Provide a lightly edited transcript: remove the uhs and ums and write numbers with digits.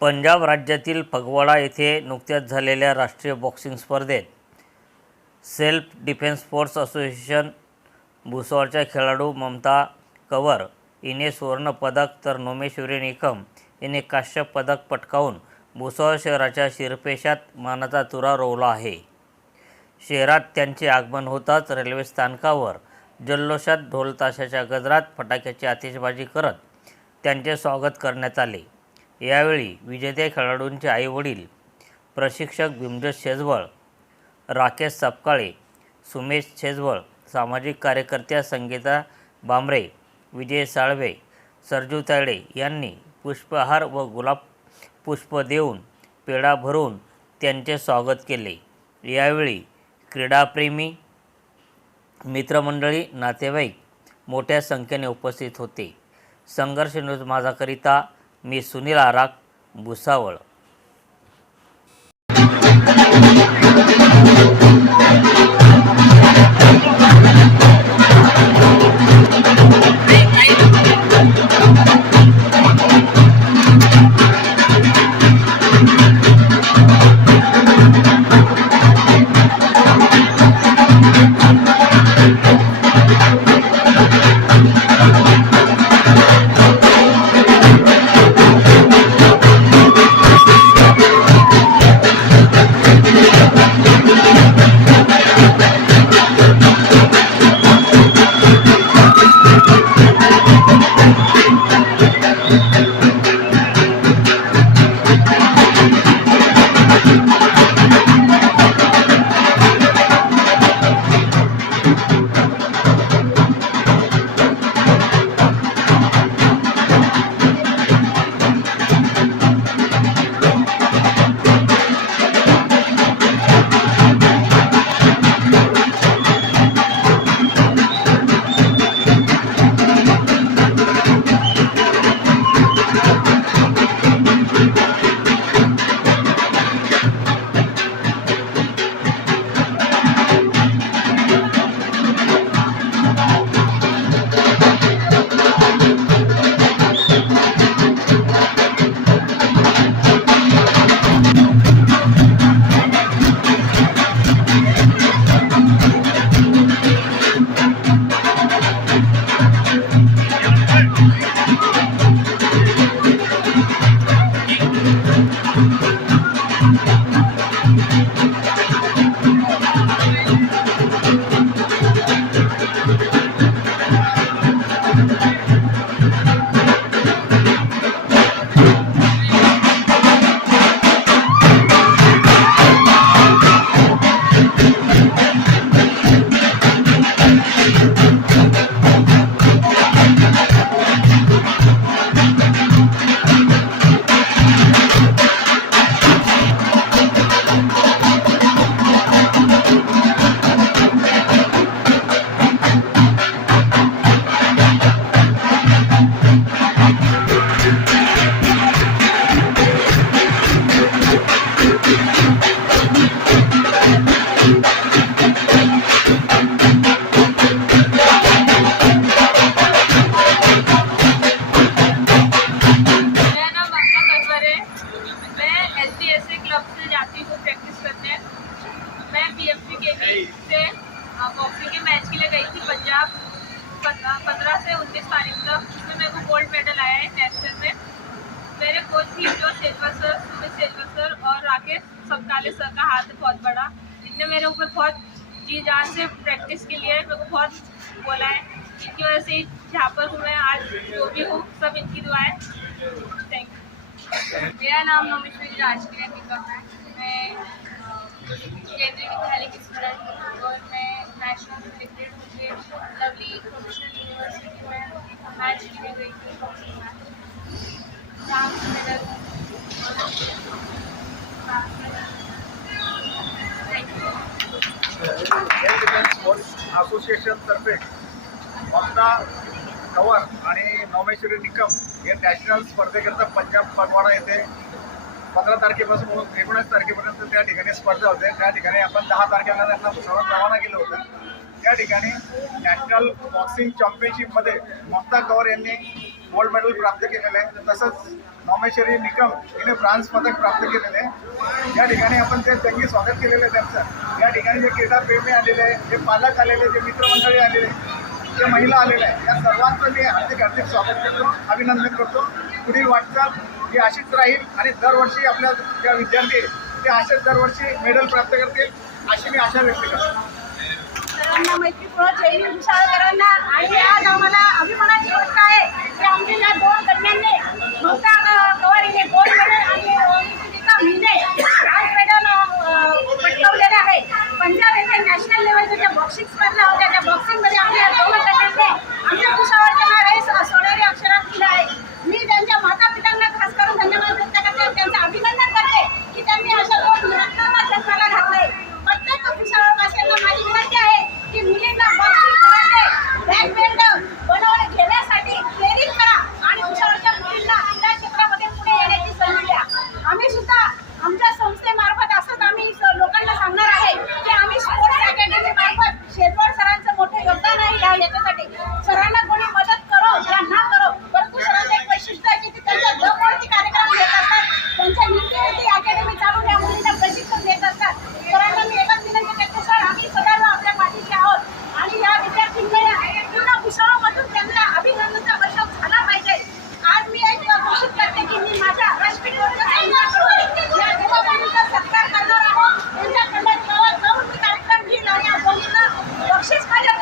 पंजाब राज्यातील फगवाडा येथे नुकत्याच झालेल्या राष्ट्रीय बॉक्सिंग स्पर्धेत सेल्फ डिफेन्स स्पोर्ट्स असोसिएशन भुसावळच्या खेळाडू ममता कंवर हिने सुवर्ण पदक तर नोमेश्वरी निकम हिने कांस्य पदक पटकावून भुसावळ शहराच्या शिरपेशात मानाचा तुरा रोवला आहे. शहरात त्यांचे आगमन होताच रेल्वे स्थानकावर जल्लोषात ढोलताशाच्या गजरात फटाक्याची आतिषबाजी करत त्यांचे स्वागत करण्यात आले. यावेळी विजेत्या खेळाडूंचे आईवडील, प्रशिक्षक भीमराज शेजवळ, राकेश सपकाळे, सुमेश शेजवळ, सामाजिक कार्यकर्त्या संगीता बांबरे, विजय साळवे, सरजू तायडे यांनी पुष्पहार व गुलाब पुष्प देऊन पेढा भरून त्यांचे स्वागत केले. यावेळी क्रीडाप्रेमी, मित्रमंडळी, नातेवाईक मोठ्या संख्येने उपस्थित होते. संघर्ष न्यूज माझाकरिता मी सुनील आराक, भुसावळ. बॉक्सिंग के मैच के लिए गई थी पंजाब 15 से 29 तारीख तक, जिसमें मेरे को गोल्ड मेडल आया है नेशनल में। मेरे कोच भी जो शेजवर सर, सुमित शेजवर सर और राकेश सपकाले सर का हाथ है बहुत बड़ा। इनने मेरे ऊपर बहुत जी जान से प्रैक्टिस के लिए मेरे को बहुत बोला है। इनकी वजह से जहाँ पर हूँ मैं आज जो भी हूँ सब इनकी दुआएं। Thank you. मेरा नाम नोमेश्वरी राजक्रिया निकम है। मैं केंद्रीय विद्यालय की स्टूडेंट हूँ और मैं नेशनल सिलेक्टेड मुझे लवली प्रोफेशनल यूनिवर्सिटी में मैच के लिए गई थी, बॉक्सिंग मैच, जहाँ medal. Self defence sports association तर्फे ममता कंवर आणि नोमेश्वरी निकम हे नॅशनल स्पर्धेकरता पंजाब फगवाडा येथे 15 तारखेपासून 19 तारखेपर्यंत त्या ठिकाणी स्पर्धा होते। त्या ठिकाणी आपण 10 तारखेला त्यांना भुसावळ रवाना केलं होतं। त्या ठिकाणी नॅशनल बॉक्सिंग चॅम्पियनशिपमध्ये ममता कंवर यांनी गोल्ड मेडल प्राप्त केलेलं आहे। तसंच नौमेश्वरी निकम हिने ब्रांज पदक प्राप्त केलेले आहे. या ठिकाणी आपण त्यांनी स्वागत केलेलं आहे त्यांचं. या ठिकाणी जे क्रीडाप्रेमी आलेले आहे, जे पालक आलेले, जे मित्रमंडळी आलेले, जे महिला आलेल्या आहे, या सर्वांचं मी हार्दिक स्वागत करतो, अभिनंदन करतो. पुढील वाटचाल ही अशीच राहील आणि दरवर्षी आपल्या ज्या विद्यार्थी ते असेच दरवर्षी मेडल प्राप्त करतील अशी मी आशा व्यक्त करतो. सर्वांना मैत्रीपूर्ण जय हिंद शाळकरांना. आणि आज आम्हाला अभिमानाची गोष्ट आहे की आमच्या या दोन कन्यांनी ममता कवर हिने गोल्ड मेडल आणि निकिता हिने आज मेडल पटकावलेले आहे. पंजाब येथे नॅशनल लेवलच्या ज्या बॉक्सिंग स्पर्धा होत्या त्या बॉक्सिंगमध्ये आमच्या दोन कन्यांनी आमच्या भुसावळच्या नावे सोनेरी अक्षरात दिलं आहे. मी त्यांच्या माता पितांना खास करून धन्यवाद व्यक्त करते, त्यांचं अभिनंदन करते की त्यांनी अशा दोन रत्नांना जन्माला घातलंय. प्रत्येक भुसावळवासियांना माझी विनंती आहे की मुलींना बॉक्सिंग कराटे ब्लॅक बेल्ट बनवून घेण्यासाठी प्रेरित करा आणि भुसावळच्या मुलींना क्रीडा क्षेत्रामध्ये पुढे येण्याची संधी द्या. आम्ही सुद्धा आमच्या संस्थेमार्फत असंच आम्ही लोकांना सांगणार आहे की आम्ही स्पोर्ट्स अकॅडमी मार्फत शेजवळ सरांचं मोठं योगदान आहे याच्यासाठी. सरांना कोणी मदत करो या ना करो, परंतु सरांचं एक वैशिष्ट्य आहे की ते त्यांच्या दरवर्षी कार्यक्रम घेत असतात. त्यांच्या नित्यवृत्ती अकॅडमी चालून या मुलींना प्रशिक्षण देत असतात. सरांना मी एकच विनंती करते, सर आम्ही सदैव आपल्या पाठीशी आहोत आणि या विद्यार्थ्यांना पूर्ण भुसावळमधून त्यांना अभिनंदनचा वर्षाव झाला पाहिजे. आज मी एक घोषित करते की मी माझ्या व्यासपीठावरच्या या युवकांचा सत्कार करणार आहोत. त्यांच्या खंडात गावात जाऊन मी कार्यक्रम घेईल आणि या दोघींना बक्षीस माझ्या